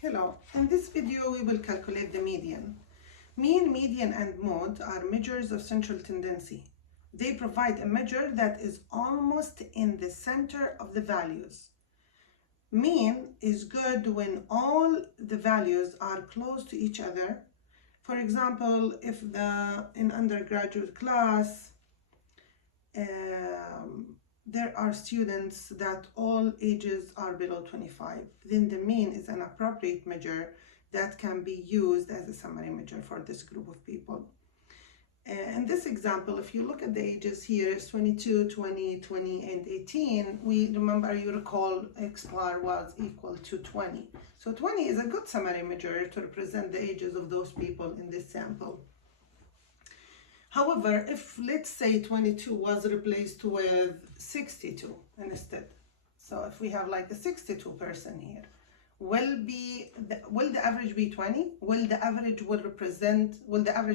Hello, in this video we will calculate the median. Mean, median, and mode are measures of central tendency. They provide a measure that is almost in the center of the values. Mean is good when all the values are close to each other. For example, if in undergraduate class there are students that all ages are below 25, then the mean is an appropriate measure that can be used as a summary measure for this group of people. In this example, if you look at the ages here, it's 22, 20, 20, and 18. You recall X bar was equal to 20. So 20 is a good summary measure to represent the ages of those people in this sample. However, if let's say 22 was replaced with 62 instead, so if we have like a 62 person here, will the average be 20? Will the average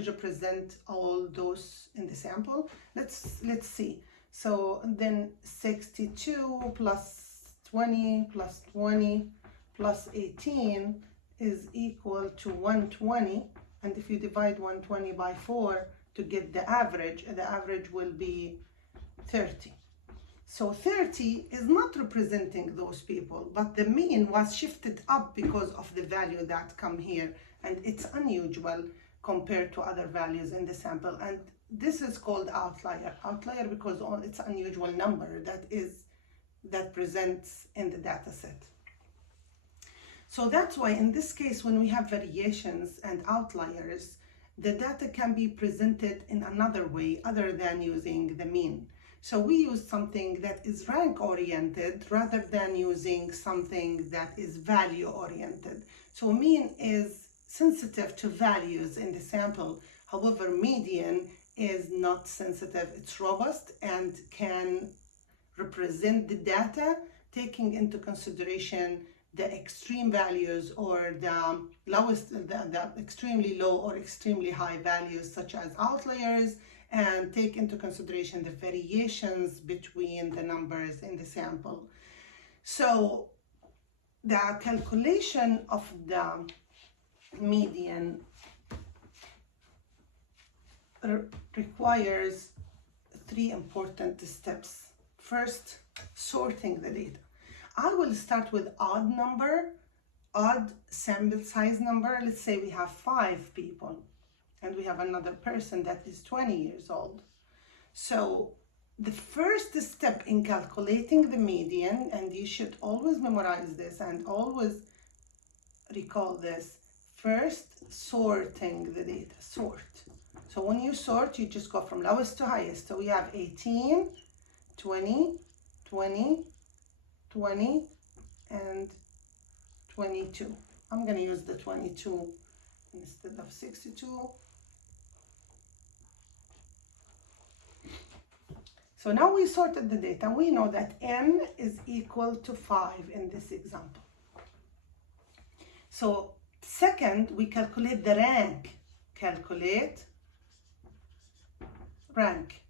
represent all those in the sample? Let's see. So then 62 plus 20 plus 20 plus 18 is equal to 120, and if you divide 120 by 4 to get the average will be 30. So 30 is not representing those people, but the mean was shifted up because of the value that come here, and it's unusual compared to other values in the sample, and this is called outlier because it's unusual number that presents in the data set. So that's why in this case, when we have variations and outliers, the data can be presented in another way other than using the mean. So we use something that is rank oriented rather than using something that is value oriented. So mean is sensitive to values in the sample. However, median is not sensitive. It's robust and can represent the data taking into consideration the extreme values or the extremely low or extremely high values such as outliers, and take into consideration the variations between the numbers in the sample. So the calculation of the median requires 3 important steps. First, sorting the data. I will start with odd sample size number. Let's say we have 5 people and we have another person that is 20 years old. So the first step in calculating the median, and you should always memorize this and always recall this, first sorting the data, sort. So when you sort, you just go from lowest to highest. So we have 18, 20, 20, 20, and 22. I'm going to use the 22 instead of 62. So now we sorted the data. We know that n is equal to 5 in this example. So second, we calculate the rank. Calculate rank.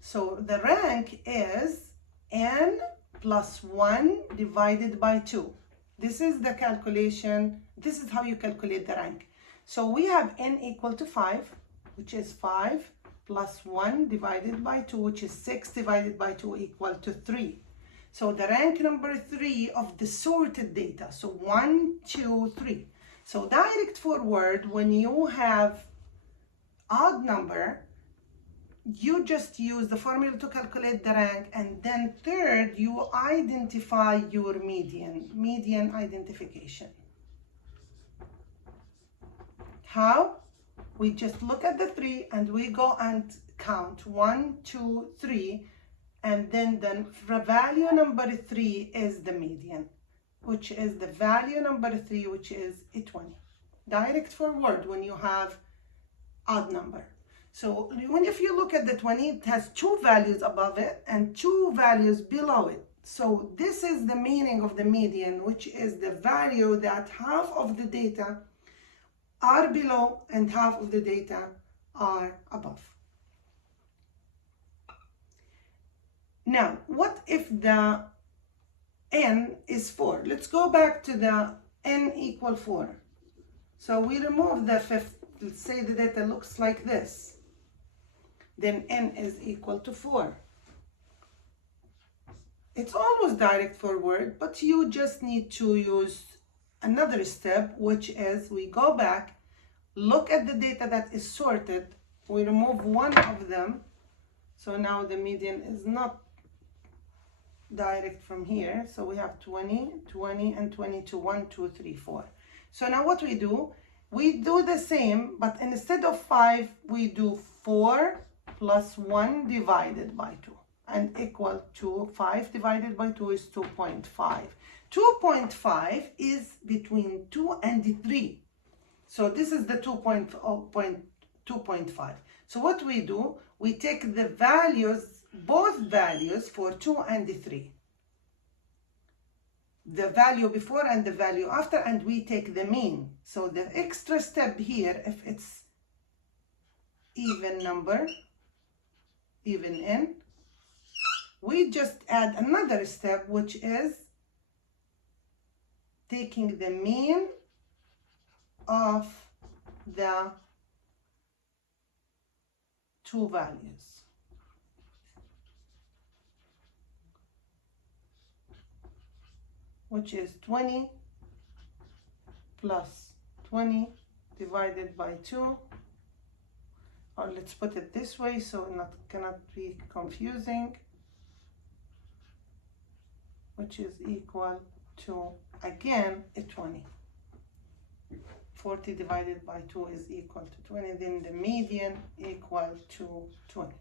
So the rank is n plus 1 divided by 2. This is the calculation. This is how you calculate the rank. So we have n equal to 5, which is 5 plus 1 divided by 2, which is 6 divided by 2 equal to 3. So the rank number 3 of the sorted data. So 1, 2, 3. So direct forward, when you have odd number, you just use the formula to calculate the rank, and then third, you identify your median identification. How? We just look at the 3 and we go and count 1, 2, 3, and then the value number 3 is the median, which is the value number 3, which is 20. Direct forward when you have odd number. So if you look at the 20, it has 2 values above it and 2 values below it. So this is the meaning of the median, which is the value that half of the data are below and half of the data are above. Now, what if the n is 4? Let's go back to the n equal 4. So we remove the fifth. Let's say the data looks like this. Then n is equal to 4. It's always direct forward, but you just need to use another step, which is we go back, look at the data that is sorted, we remove one of them. So now the median is not direct from here. So we have 20, 20, and 22, 1, 2, 3, 4. So now what we do the same, but instead of 5, we do 4 plus 1 divided by 2. And equal to 5 divided by 2 is 2.5. 2.5 is between 2 and 3. So this is the 2.5. So what we do, we take the values, both values for 2 and 3. The value before and the value after, and we take the mean. So the extra step here, if it's even number, even n, we just add another step, which is taking the mean of the two values. Which is 20 plus 20 divided by 2. Or let's put it this way so it cannot be confusing. Which is equal to, again, a 20. 40 divided by 2 is equal to 20. Then the median equal to 20.